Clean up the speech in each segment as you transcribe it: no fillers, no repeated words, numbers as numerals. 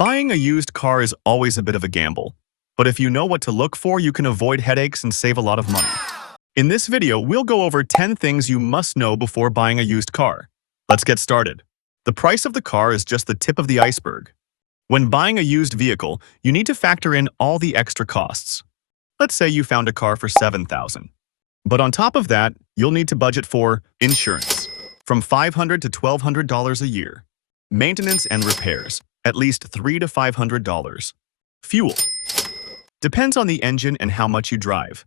Buying a used car is always a bit of a gamble, but if you know what to look for, you can avoid headaches and save a lot of money. In this video, we'll go over 10 things you must know before buying a used car. Let's get started. The price of the car is just the tip of the iceberg. When buying a used vehicle, you need to factor in all the extra costs. Let's say you found a car for $7,000. But on top of that, you'll need to budget for insurance, from $500 to $1,200 a year. Maintenance and repairs, at least $300 to $500. Fuel. Depends on the engine and how much you drive.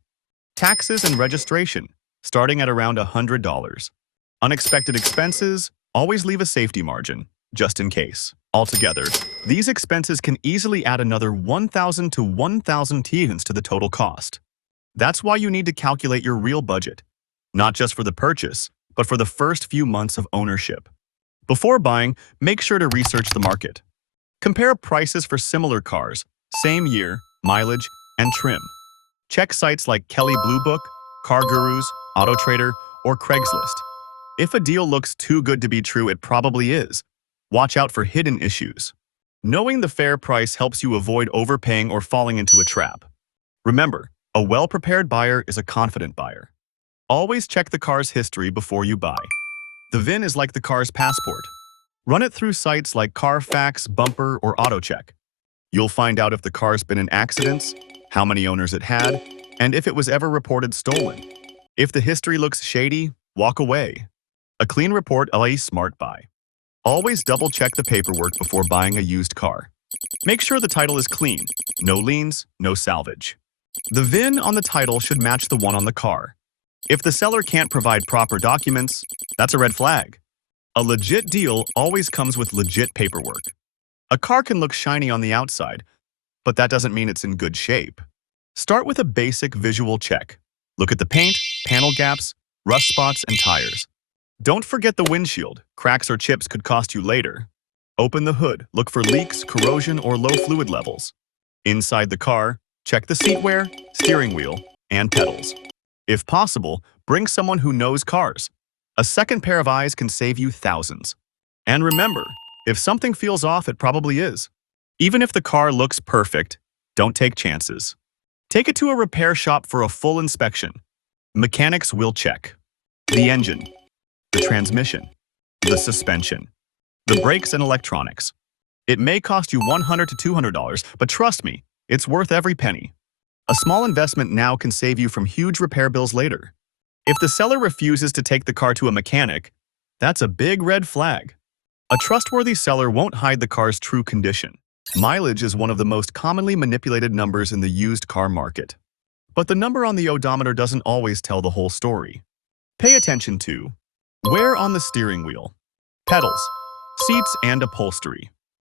Taxes and registration, starting at around $100. Unexpected expenses, always leave a safety margin, just in case. Altogether, these expenses can easily add another 1,000 to 1,000 THs to the total cost. That's why you need to calculate your real budget, not just for the purchase, but for the first few months of ownership. Before buying, make sure to research the market. Compare prices for similar cars, same year, mileage, and trim. Check sites like Kelley Blue Book, Car Gurus, Auto Trader, or Craigslist. If a deal looks too good to be true, it probably is. Watch out for hidden issues. Knowing the fair price helps you avoid overpaying or falling into a trap. Remember, a well-prepared buyer is a confident buyer. Always check the car's history before you buy. The VIN is like the car's passport. Run it through sites like Carfax, Bumper, or AutoCheck. You'll find out if the car's been in accidents, how many owners it had, and if it was ever reported stolen. If the history looks shady, walk away. A clean report is a smart buy. Always double-check the paperwork before buying a used car. Make sure the title is clean, no liens, no salvage. The VIN on the title should match the one on the car. If the seller can't provide proper documents, that's a red flag. A legit deal always comes with legit paperwork. A car can look shiny on the outside, but that doesn't mean it's in good shape. Start with a basic visual check. Look at the paint, panel gaps, rust spots, and tires. Don't forget the windshield. Cracks or chips could cost you later. Open the hood. Look for leaks, corrosion, or low fluid levels. Inside the car, check the seatwear, steering wheel, and pedals. If possible, bring someone who knows cars. A second pair of eyes can save you thousands. And remember, if something feels off, it probably is. Even if the car looks perfect, don't take chances. Take it to a repair shop for a full inspection. Mechanics will check the engine, the transmission, the suspension, the brakes and electronics. It may cost you $100 to $200, but trust me, it's worth every penny. A small investment now can save you from huge repair bills later. If the seller refuses to take the car to a mechanic, that's a big red flag. A trustworthy seller won't hide the car's true condition. Mileage is one of the most commonly manipulated numbers in the used car market. But the number on the odometer doesn't always tell the whole story. Pay attention to wear on the steering wheel, pedals, seats, and upholstery.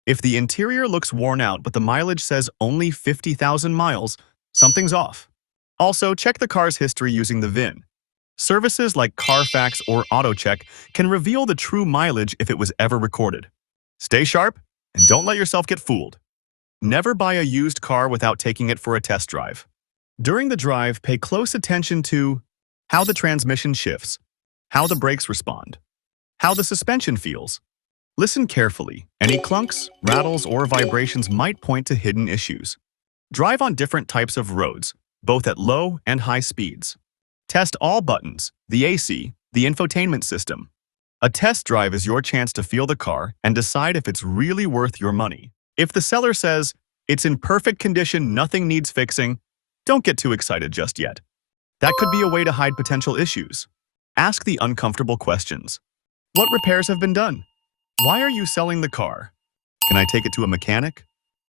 If the interior looks worn out but the mileage says only 50,000 miles, something's off. Also, check the car's history using the VIN. Services like Carfax or AutoCheck can reveal the true mileage if it was ever recorded. Stay sharp and don't let yourself get fooled. Never buy a used car without taking it for a test drive. During the drive, pay close attention to how the transmission shifts, how the brakes respond, how the suspension feels. Listen carefully. Any clunks, rattles, or vibrations might point to hidden issues. Drive on different types of roads, both at low and high speeds. Test all buttons, the AC, the infotainment system. A test drive is your chance to feel the car and decide if it's really worth your money. If the seller says, it's in perfect condition, nothing needs fixing, don't get too excited just yet. That could be a way to hide potential issues. Ask the uncomfortable questions. What repairs have been done? Why are you selling the car? Can I take it to a mechanic?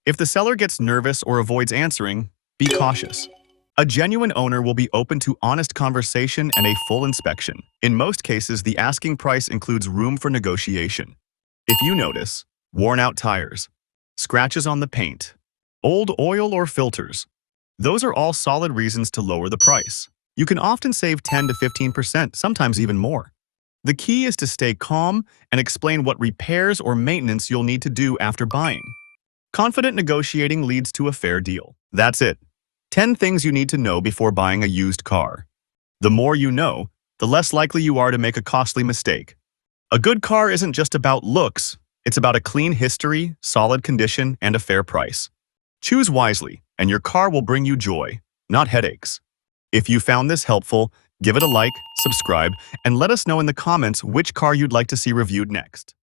If the seller gets nervous or avoids answering, be cautious. A genuine owner will be open to honest conversation and a full inspection. In most cases, the asking price includes room for negotiation. If you notice worn-out tires, scratches on the paint, old oil or filters, those are all solid reasons to lower the price. You can often save 10 to 15%, sometimes even more. The key is to stay calm and explain what repairs or maintenance you'll need to do after buying. Confident negotiating leads to a fair deal. That's it. 10 things you need to know before buying a used car. The more you know, the less likely you are to make a costly mistake. A good car isn't just about looks, It's about a clean history, solid condition, and a fair price. Choose wisely, and your car will bring you joy, not headaches. If you found this helpful, give it a like, subscribe, and let us know in the comments which car you'd like to see reviewed next.